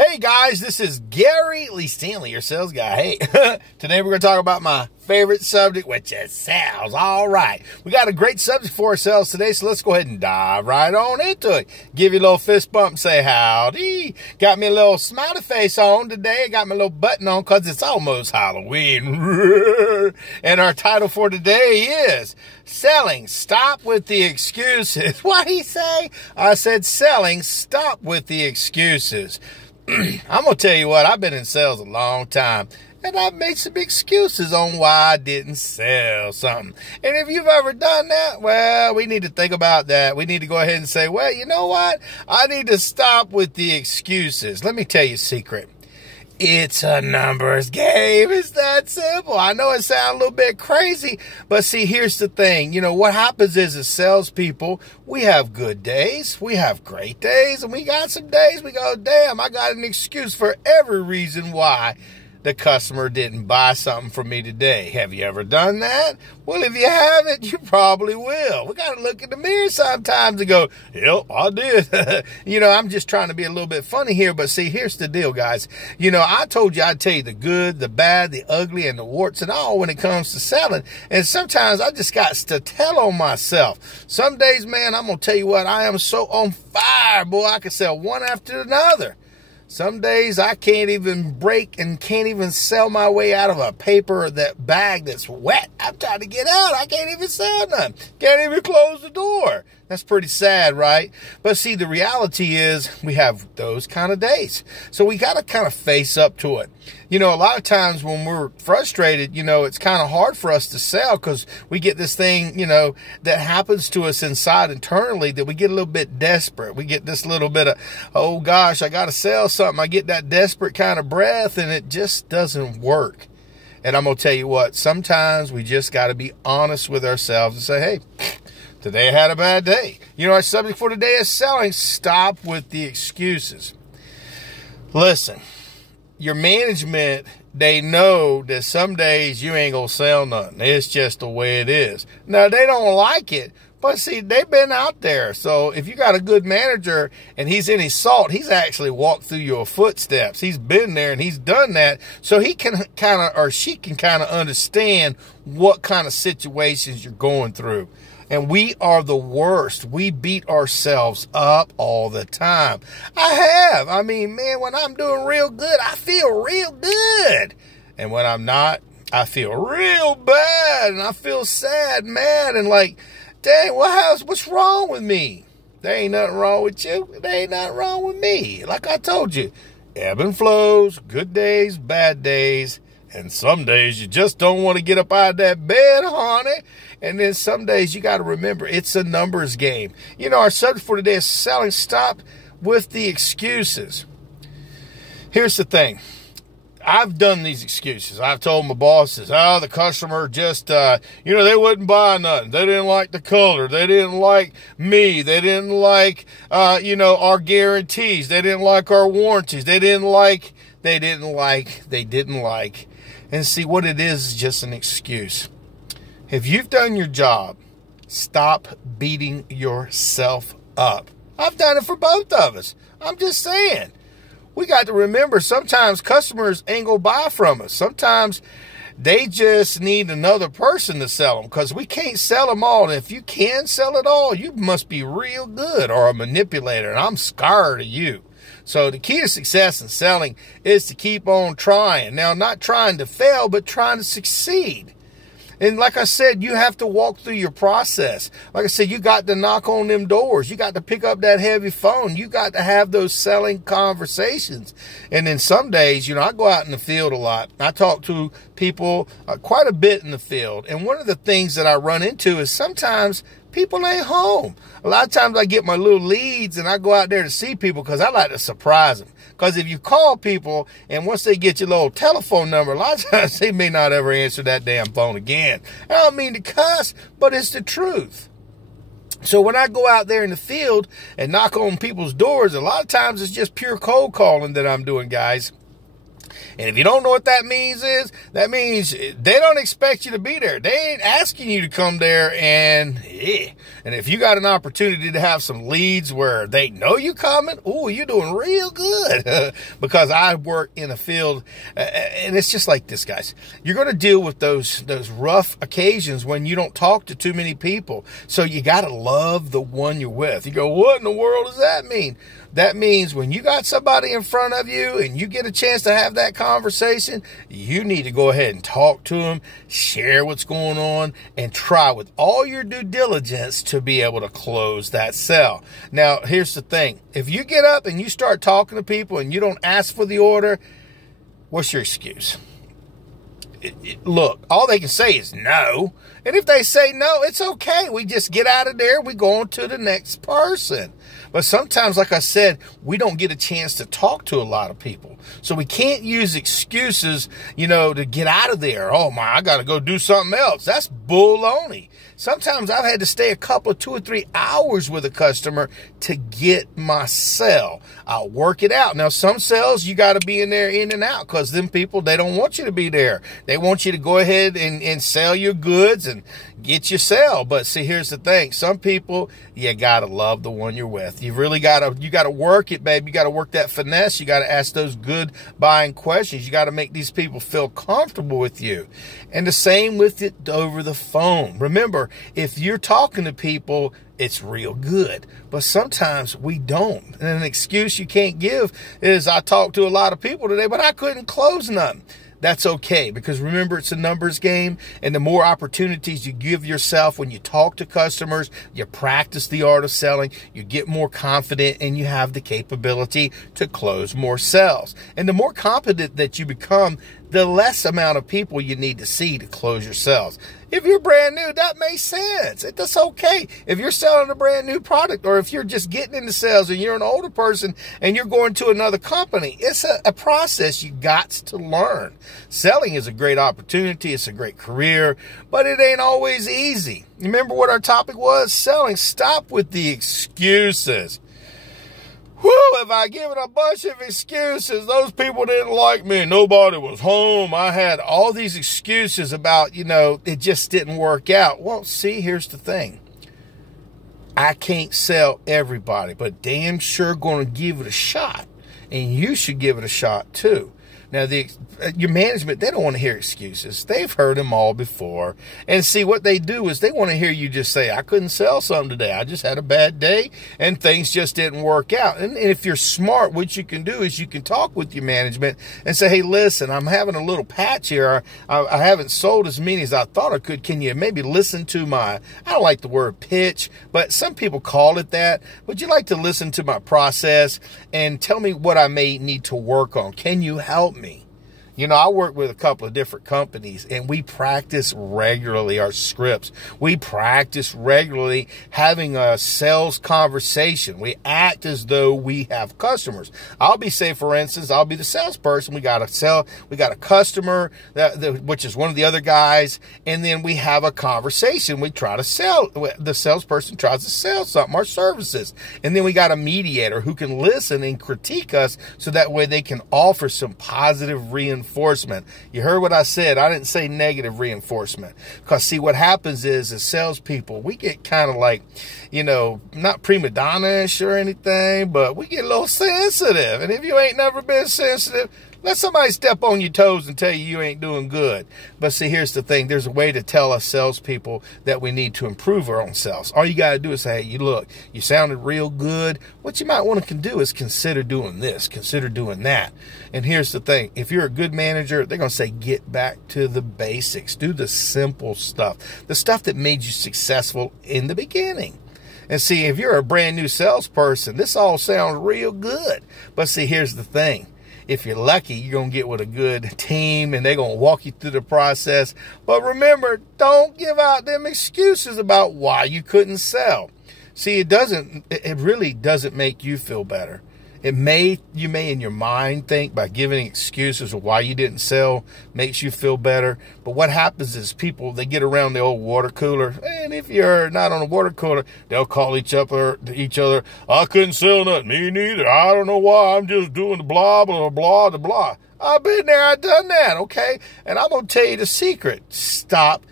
Hey guys, this is Gary Lee Stanley, your sales guy. Hey, today we're going to talk about my favorite subject, which is sales. All right, we got a great subject for ourselves today, so let's go ahead and dive right on into it. Give you a little fist bump and say howdy. Got me a little smiley face on today. Got my little button on because it's almost Halloween. And our title for today is Selling, Stop with the Excuses. What'd he say? I said selling, stop with the excuses. I'm going to tell you what, I've been in sales a long time, and I've made some excuses on why I didn't sell something. And if you've ever done that, well, we need to think about that. We need to go ahead and say, well, you know what? I need to stop with the excuses. Let me tell you a secret. It's a numbers game. It's that simple. I know it sounds a little bit crazy, but see, here's the thing. You know, what happens is as salespeople, we have good days, we have great days, and we got some days we go, damn, I got an excuse for every reason why the customer didn't buy something from me today. Have you ever done that? Well, if you haven't, you probably will. We got to look in the mirror sometimes and go, yep, I did. You know, I'm just trying to be a little bit funny here, but see, here's the deal, guys. You know, I told you I'd tell you the good, the bad, the ugly, and the warts and all when it comes to selling. And sometimes I just got to tell on myself. Some days, man, I'm going to tell you what, I am so on fire, boy, I can sell one after another. Some days I can't even break and can't even sell my way out of a paper that bag that's wet. I'm trying to get out. I can't even sell nothing. Can't even close the door. That's pretty sad, right? But see, the reality is we have those kind of days. So we got to kind of face up to it. You know, a lot of times when we're frustrated, you know, it's kind of hard for us to sell because we get this thing, you know, that happens to us inside internally that we get a little bit desperate. We get this little bit of, oh gosh, I got to sell something. I get that desperate kind of breath and it just doesn't work. And I'm going to tell you what, sometimes we just got to be honest with ourselves and say, hey, today I had a bad day. You know, our subject for today is selling. Stop with the excuses. Listen, your management, they know that some days you ain't going to sell nothing. It's just the way it is. Now, they don't like it, but see, they've been out there. So if you got a good manager and he's in his salt, he's actually walked through your footsteps. He's been there and he's done that. So he can kind of, or she can kind of understand what kind of situations you're going through. And we are the worst. We beat ourselves up all the time. I mean, man, when I'm doing real good, I feel real good. And when I'm not, I feel real bad. And I feel sad, mad, and like, dang, what's wrong with me? There ain't nothing wrong with you. There ain't nothing wrong with me. Like I told you, ebb and flows, good days, bad days. And some days you just don't want to get up out of that bed, honey. And then some days you got to remember it's a numbers game. You know, our subject for today is selling. Stop with the excuses. Here's the thing. I've done these excuses. I've told my bosses, oh, the customer just, you know, they wouldn't buy nothing. They didn't like the color. They didn't like me. They didn't like, you know, our guarantees. They didn't like our warranties. They didn't like. And see, what it is just an excuse. If you've done your job, stop beating yourself up. I've done it for both of us. I'm just saying. We got to remember sometimes customers ain't going to buy from us. Sometimes they just need another person to sell them because we can't sell them all. And if you can sell it all, you must be real good or a manipulator. And I'm scared of you. So the key to success in selling is to keep on trying. Now, not trying to fail, but trying to succeed. And like I said, you have to walk through your process. Like I said, you got to knock on them doors. You got to pick up that heavy phone. You got to have those selling conversations. And then some days, you know, I go out in the field a lot. I talk to people quite a bit in the field. And one of the things that I run into is sometimes people ain't home. A lot of times I get my little leads and I go out there to see people because I like to surprise them. Because if you call people and once they get your little telephone number, a lot of times they may not ever answer that damn phone again. I don't mean to cuss, but it's the truth. So when I go out there in the field and knock on people's doors, a lot of times it's just pure cold calling that I'm doing, guys. And if you don't know what that means that means they don't expect you to be there. They ain't asking you to come there and if you got an opportunity to have some leads where they know you coming, ooh, you're doing real good. Because I work in a field and it's just like this, guys. You're going to deal with those rough occasions when you don't talk to too many people. So you got to love the one you're with. You go, what in the world does that mean? That means when you got somebody in front of you and you get a chance to have that conversation, you need to go ahead and talk to them, share what's going on, and try with all your due diligence to be able to close that sale. Now, here's the thing. If you get up and you start talking to people and you don't ask for the order, what's your excuse? Look, all they can say is no. And if they say no, it's okay. We just get out of there. We go on to the next person. But sometimes, like I said, we don't get a chance to talk to a lot of people. So we can't use excuses, to get out of there. Oh my, I got to go do something else. That's baloney. Sometimes I've had to stay a couple, 2 or 3 hours with a customer to get my sale. I'll work it out. Now, some sales, you got to be in there in and out because them people, they don't want you to be there. They want you to go ahead and sell your goods and get your sale. But see, here's the thing. Some people, you got to love the one you're with. You really got to work it, babe. You got to work that finesse. You got to ask those good buying questions. You got to make these people feel comfortable with you. And the same with it over the phone. Remember, if you're talking to people, it's real good. But sometimes we don't. And an excuse you can't give is, I talked to a lot of people today, but I couldn't close nothing. That's okay, because remember, it's a numbers game, and the more opportunities you give yourself when you talk to customers, you practice the art of selling, you get more confident, and you have the capability to close more sales. And the more confident that you become, the less amount of people you need to see to close your sales. If you're brand new, that makes sense. That's okay. If you're selling a brand new product, or if you're just getting into sales and you're an older person and you're going to another company, it's a process you got to learn. Selling is a great opportunity. It's a great career, but it ain't always easy. Remember what our topic was? Selling. Stop with the excuses. Whew, if I give it a bunch of excuses, those people didn't like me, nobody was home, I had all these excuses about, it just didn't work out. Well, see, here's the thing. I can't sell everybody, but damn sure going to give it a shot. And you should give it a shot too. Now, your management, they don't want to hear excuses. They've heard them all before. And see, what they do is they want to hear you just say, I couldn't sell something today. I just had a bad day and things just didn't work out. And if you're smart, what you can do is you can talk with your management and say, hey, listen, I'm having a little patch here. I haven't sold as many as I thought I could. Can you maybe listen to my, I don't like the word pitch, but some people call it that. Would you like to listen to my process and tell me what I may need to work on? Can you help me? I work with a couple of different companies, and we practice regularly our scripts. We practice regularly having a sales conversation. We act as though we have customers. For instance, I'll be the salesperson. We got a customer, which is one of the other guys, and then we have a conversation. We try to sell. The salesperson tries to sell something, our services. And then we got a mediator who can listen and critique us so that way they can offer some positive reinforcement. You heard what I said. I didn't say negative reinforcement. Because see, what happens is, as salespeople, we get kind of like, not prima donna-ish or anything, but we get a little sensitive. And if you ain't never been sensitive, let somebody step on your toes and tell you ain't doing good. But see, here's the thing. There's a way to tell us salespeople that we need to improve our own sales. All you got to do is say, hey, look, you sounded real good. What you might want to do is consider doing this, consider doing that. And here's the thing. If you're a good manager, they're going to say, get back to the basics. Do the simple stuff, the stuff that made you successful in the beginning. And see, if you're a brand new salesperson, this all sounds real good. But see, here's the thing. If you're lucky, you're going to get with a good team and they're going to walk you through the process. But remember, don't give out them excuses about why you couldn't sell. See, it really doesn't make you feel better. You may in your mind think by giving excuses of why you didn't sell makes you feel better. But what happens is people, they get around the old water cooler. And if you're not on a water cooler, they'll call each other, I couldn't sell nothing. Me neither. I don't know why. I'm just doing the blah, blah, blah, blah, blah. I've been there. I've done that. Okay. And I'm going to tell you the secret. Stop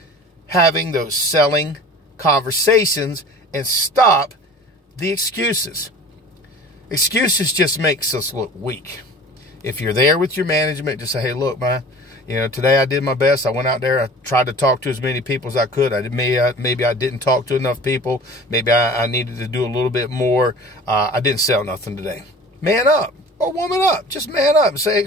having those selling conversations and stop the excuses. Excuses just makes us look weak. If you're there with your management, just say, hey, look, man, today I did my best. I went out there. I tried to talk to as many people as I could. Maybe I didn't talk to enough people. Maybe I needed to do a little bit more. I didn't sell nothing today. Man up. Or woman up. Just man up and say,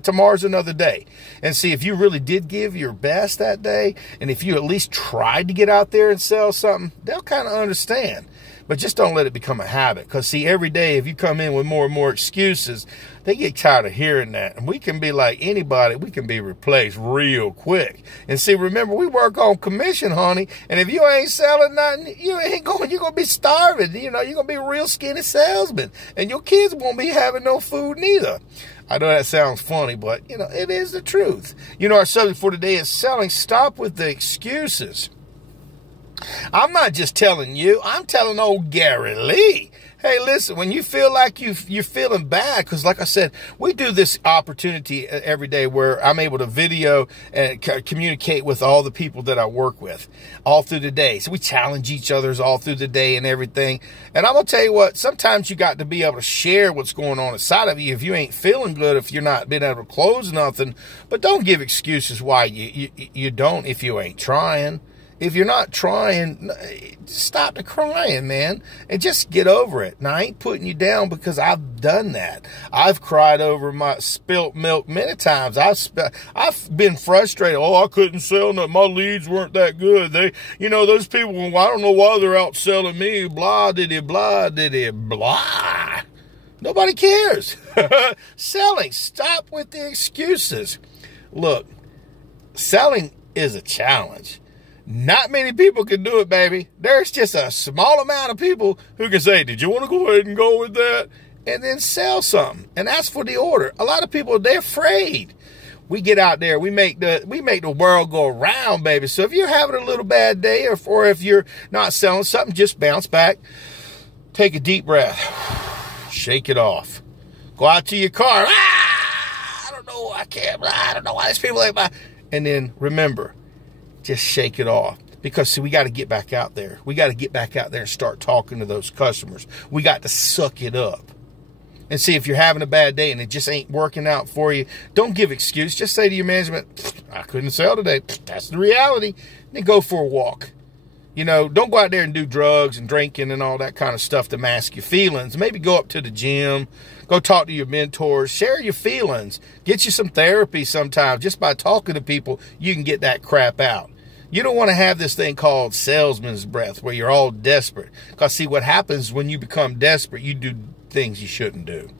tomorrow's another day. And see, if you really did give your best that day, and if you at least tried to get out there and sell something, they'll kind of understand. But just don't let it become a habit. Because, see, every day if you come in with more and more excuses, they get tired of hearing that. And we can be like anybody. We can be replaced real quick. And, see, remember, we work on commission, honey. And if you ain't selling nothing, you're going to be starving. You're going to be a real skinny salesman. And your kids won't be having no food neither. I know that sounds funny, but, it is the truth. Our subject for today is selling. Stop with the excuses. I'm not just telling you, I'm telling old Gary Lee. Hey, listen, when you feel like you're feeling bad, because like I said, we do this opportunity every day where I'm able to video and communicate with all the people that I work with all through the day. So we challenge each other all through the day and everything. And I'm going to tell you what, sometimes you got to be able to share what's going on inside of you if you ain't feeling good, if you're not being able to close nothing. But don't give excuses why you don't if you ain't trying. If you're not trying, stop the crying, man, and just get over it. Now, I ain't putting you down because I've done that. I've cried over my spilt milk many times. I've been frustrated. Oh, I couldn't sell nothing. My leads weren't that good. Those people, I don't know why they're out selling me. Blah, diddy, blah, diddy, blah. Nobody cares. Selling. Stop with the excuses. Look, selling is a challenge. Not many people can do it, baby. There's just a small amount of people who can say, did you want to go ahead and go with that? And then sell something and ask for the order. A lot of people, they're afraid. We get out there, we make the world go around, baby. So if you're having a little bad day or if you're not selling something, just bounce back. Take a deep breath. Shake it off. Go out to your car. I don't know. I don't know why these people ain't buy. And then remember, just shake it off. Because, see, we got to get back out there. We got to get back out there and start talking to those customers. We got to suck it up. And see, if you're having a bad day and it just ain't working out for you, don't give excuse. Just say to your management, I couldn't sell today. That's the reality. Then go for a walk. Don't go out there and do drugs and drinking and all that kind of stuff to mask your feelings. Maybe go up to the gym. Go talk to your mentors. Share your feelings. Get you some therapy sometimes. Just by talking to people, you can get that crap out. You don't want to have this thing called salesman's breath where you're all desperate. Because, see, what happens when you become desperate, you do things you shouldn't do.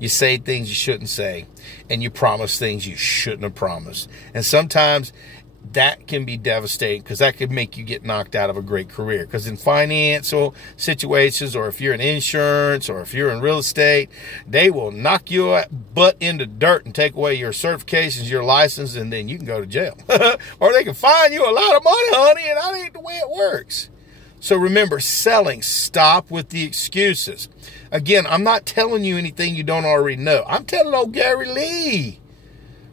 You say things you shouldn't say. And you promise things you shouldn't have promised. And sometimes that can be devastating because that could make you get knocked out of a great career. Because in financial situations, or if you're in insurance, or if you're in real estate, they will knock your butt into dirt and take away your certifications, your license, and then you can go to jail. Or they can fine you a lot of money, honey, and that ain't the way it works. So remember, selling, stop with the excuses. Again, I'm not telling you anything you don't already know. I'm telling old Gary Lee.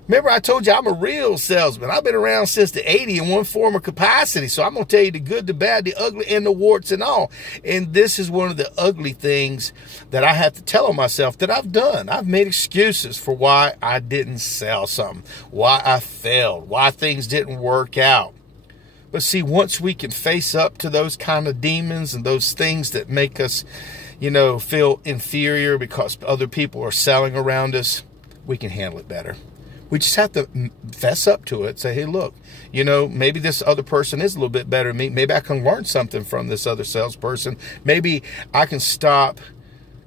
Remember, I told you I'm a real salesman. I've been around since the 80s in one form or capacity. So I'm going to tell you the good, the bad, the ugly, and the warts and all. And this is one of the ugly things that I have to tell myself that I've done. I've made excuses for why I didn't sell something, why I failed, why things didn't work out. But see, once we can face up to those kind of demons and those things that make us, feel inferior because other people are selling around us, we can handle it better. We just have to fess up to it. Say, hey, look, maybe this other person is a little bit better than me. Maybe I can learn something from this other salesperson. Maybe I can stop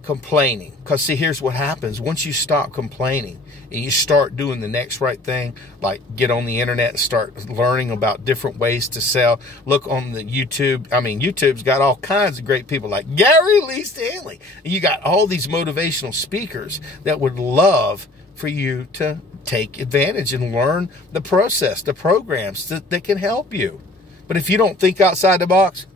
complaining. Because see, here's what happens. Once you stop complaining and you start doing the next right thing, like get on the internet and start learning about different ways to sell. Look on the YouTube. I mean, YouTube's got all kinds of great people like Gary Lee Stanley. And you got all these motivational speakers that would love for you to take advantage and learn the process, the programs that can help you. But if you don't think outside the box,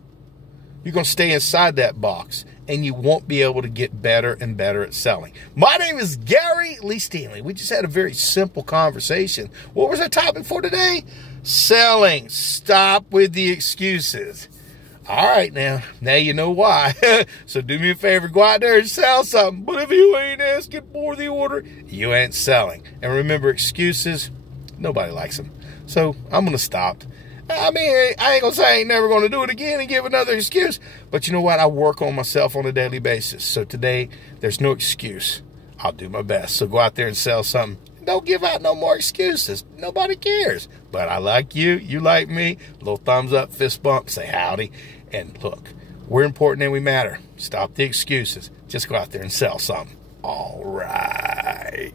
you're going to stay inside that box and you won't be able to get better and better at selling. My name is Gary Lee Stanley. We just had a very simple conversation. What was our topic for today? Selling. Stop with the excuses. All right, now you know why. So do me a favor, go out there and sell something. But if you ain't asking for the order, you ain't selling. And remember, excuses, nobody likes them. So I'm going to stop. I mean, I ain't going to say I ain't never going to do it again and give another excuse. But you know what? I work on myself on a daily basis. So today, there's no excuse. I'll do my best. So go out there and sell something. Don't give out no more excuses. Nobody cares. But I like you. You like me. Little thumbs up, fist bump, say howdy. And look, we're important and we matter. Stop the excuses. Just go out there and sell something. All right.